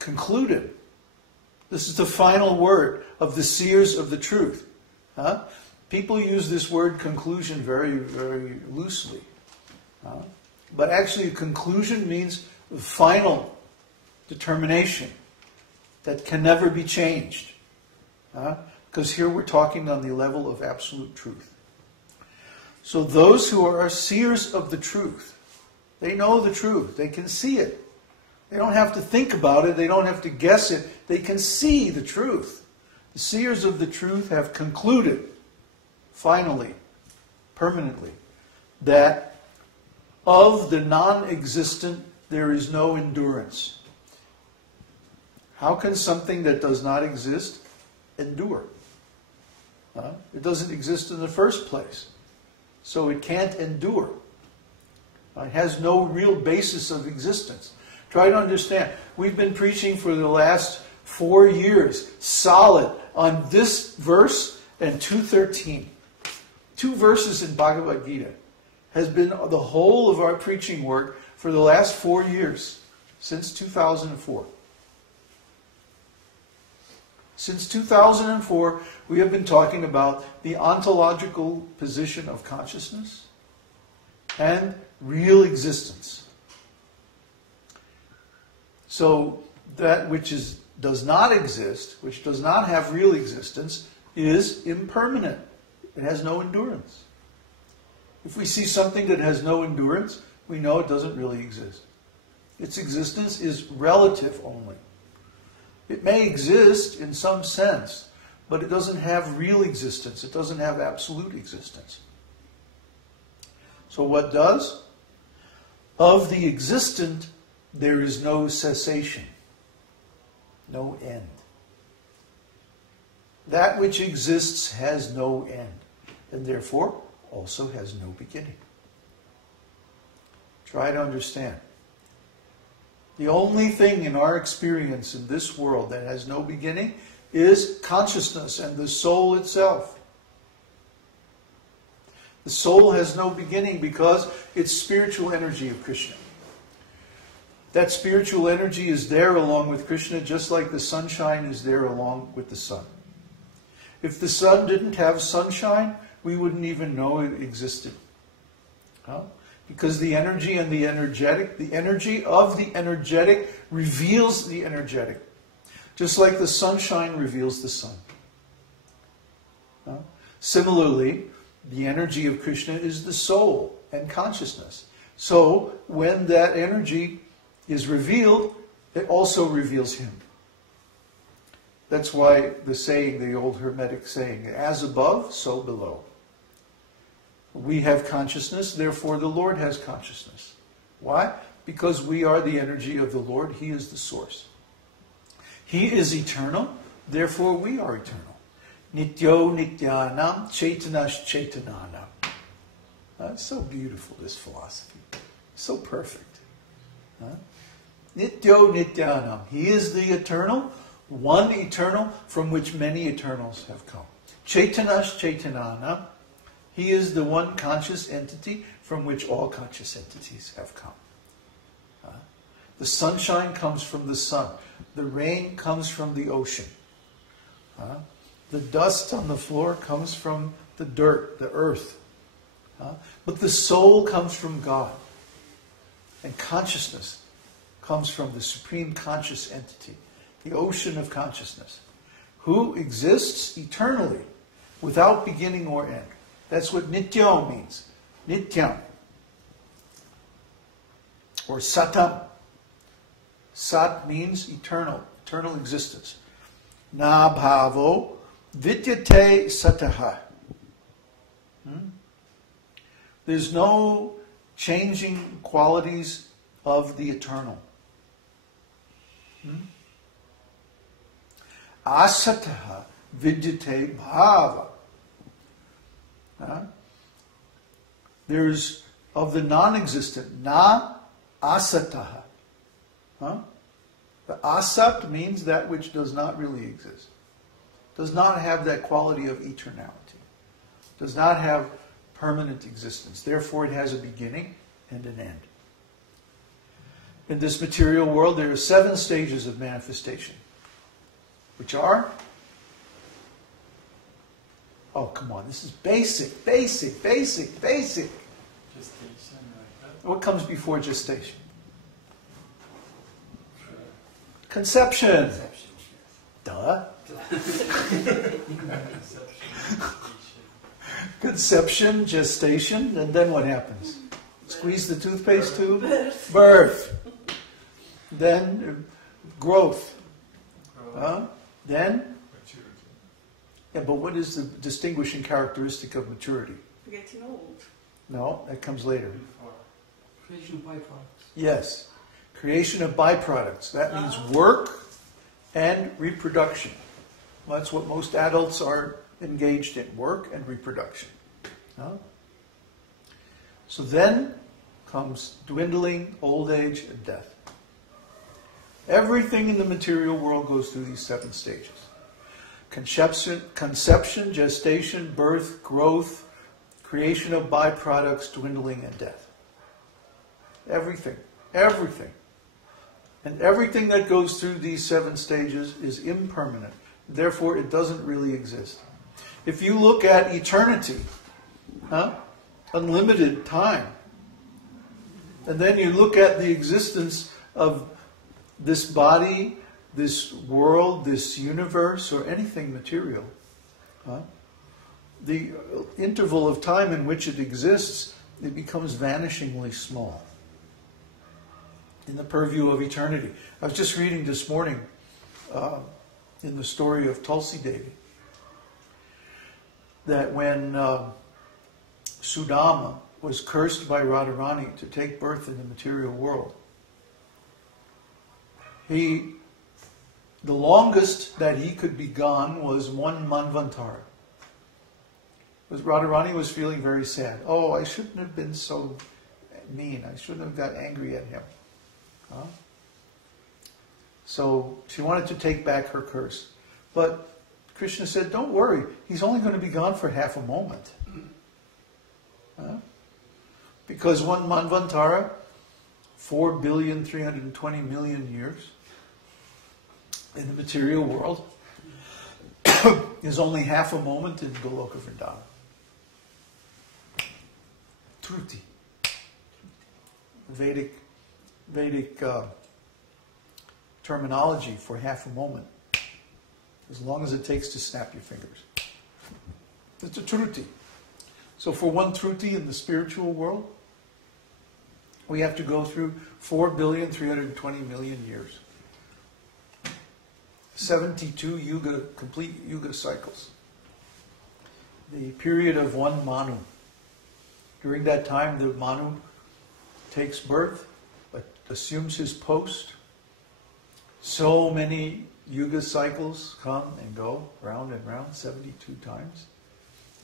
concluded. This is the final word of the seers of the truth. Huh? People use this word conclusion very, very loosely. But actually, conclusion means final determination that can never be changed. Because here we're talking on the level of absolute truth. So those who are seers of the truth, they know the truth. They can see it. They don't have to think about it. They don't have to guess it. They can see the truth. The seers of the truth have concluded, finally, permanently, that of the non-existent there is no endurance. How can something that does not exist endure? It doesn't exist in the first place. So it can't endure. It has no real basis of existence. Try to understand. We've been preaching for the last 4 years, solid, on this verse and 2:13. 2 verses in Bhagavad-gītā has been the whole of our preaching work for the last 4 years, since 2004. Since 2004, we have been talking about the ontological position of consciousness and real existence. So that which does not exist, which does not have real existence, is impermanent. It has no endurance. If we see something that has no endurance, we know it doesn't really exist. Its existence is relative only. It may exist in some sense, but it doesn't have real existence. It doesn't have absolute existence. So what does? Of the existent, there is no cessation, no end. That which exists has no end, and therefore also has no beginning. Try to understand. The only thing in our experience in this world that has no beginning is consciousness and the soul itself. The soul has no beginning because it's spiritual energy of Kṛṣṇa. That spiritual energy is there along with Kṛṣṇa, just like the sunshine is there along with the sun. If the sun didn't have sunshine, we wouldn't even know it existed. Because the energy and the energy of the energetic reveals the energetic. Just like the sunshine reveals the sun. Similarly, the energy of Kṛṣṇa is the soul and consciousness. So, when that energy is revealed, it also reveals him. That's why the saying, the old Hermetic saying, as above, so below. We have consciousness, therefore the Lord has consciousness. Why? Because we are the energy of the Lord. He is the source. He is eternal, therefore we are eternal. Nityo nityanam chaitanash chaitananam. That's so beautiful, this philosophy. So perfect. Nityo nityanam. He is the eternal, one eternal from which many eternals have come. Chaitanash chaitananam. He is the one conscious entity from which all conscious entities have come. The sunshine comes from the sun. The rain comes from the ocean. The dust on the floor comes from the dirt, the earth. But the soul comes from God. And consciousness comes from the supreme conscious entity, the ocean of consciousness, who exists eternally without beginning or end. That's what nityo means. Nityam. Or satam. Sat means eternal, eternal existence. Na bhavo vidyate sataha. There's no changing qualities of the eternal. Asataha vidyate bhava. There's of the non-existent, na asataha. The asat means that which does not really exist. Does not have that quality of eternality. Does not have permanent existence. Therefore it has a beginning and an end. in this material world, there are 7 stages of manifestation, which are, oh, come on, this is basic. Gestation, right? What comes before gestation? Conception. Duh. Conception, gestation, and then what happens? Squeeze the toothpaste tube? Birth. Then growth. Then? Yeah, but what is the distinguishing characteristic of maturity? Getting old. No, that comes later. Creation of byproducts. Yes. Creation of byproducts. That means work and reproduction. Well, that's what most adults are engaged in, work and reproduction. So then comes dwindling, old age, and death. Everything in the material world goes through these 7 stages. Conception, gestation, birth, growth, creation of byproducts, dwindling, and death. Everything. Everything. And everything that goes through these 7 stages is impermanent. Therefore, it doesn't really exist. If you look at eternity, unlimited time, and then you look at the existence of this body, this world, this universe, or anything material, the interval of time in which it exists, it becomes vanishingly small in the purview of eternity. I was just reading this morning in the story of Tulsi Devi that when Sudama was cursed by Radharani to take birth in the material world, the longest that he could be gone was 1 manvantara. Because Radharani was feeling very sad. Oh, I shouldn't have been so mean. I shouldn't have got angry at him. So she wanted to take back her curse. But Krishna said, don't worry. He's only going to be gone for half a moment. Because 1 manvantara, 4,320,000,000 years in the material world, is only half a moment in Goloka Vrindavan. Truti. Vedic terminology for half a moment. As long as it takes to snap your fingers. It's a truti. So for 1 truti in the spiritual world, we have to go through 4,320,000,000 years. 72 complete yuga cycles. The period of 1 Manu. During that time, the Manu takes birth, assumes his post. So many yuga cycles come and go, round and round, 72 times.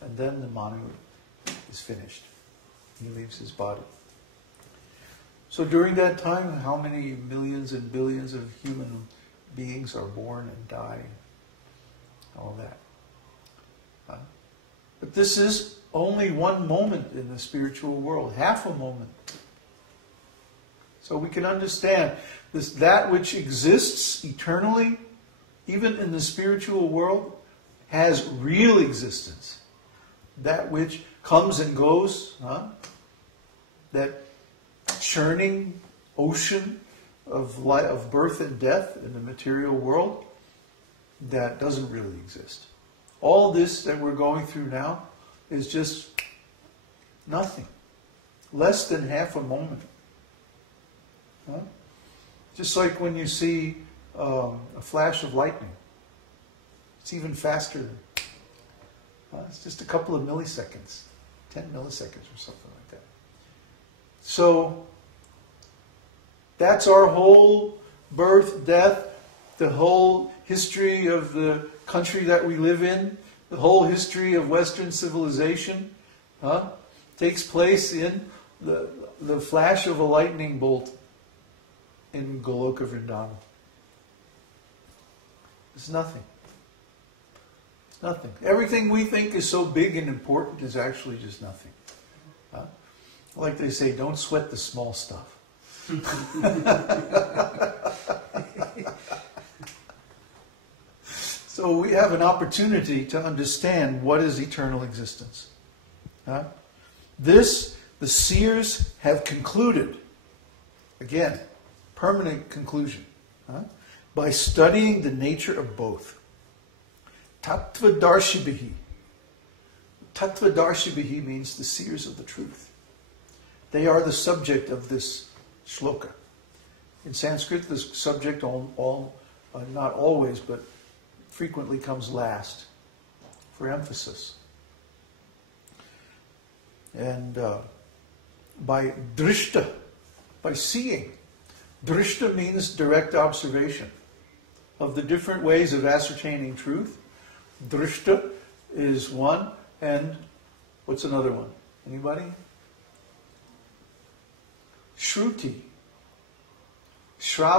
And then the Manu is finished. He leaves his body. So during that time, how many millions and billions of human beings are born and die? All that. But this is only 1 moment in the spiritual world, half a moment. So we can understand that which exists eternally, even in the spiritual world, has real existence. That which comes and goes, that churning ocean of birth and death in the material world, that doesn't really exist. All this that we're going through now is just nothing. Less than half a moment. Just like when you see a flash of lightning. It's even faster. It's just a couple of milliseconds. 10 milliseconds or something like that. So, that's our whole birth, death, the whole history of the country that we live in, the whole history of Western civilization, takes place in the flash of a lightning bolt in Goloka Vrindavan. It's nothing. It's nothing. Everything we think is so big and important is actually just nothing. Like they say, don't sweat the small stuff. So we have an opportunity to understand what is eternal existence. This, the seers have concluded, again, permanent conclusion, by studying the nature of both. Tattvadarshibihi. Tattvadarshibihi means the seers of the truth. They are the subject of this shloka. In Sanskrit, this subject not always, but frequently comes last for emphasis. And by drishta, by seeing. Drishta means direct observation of the different ways of ascertaining truth. Drishta is one, and what's another one? Anybody? Shruti. Shrav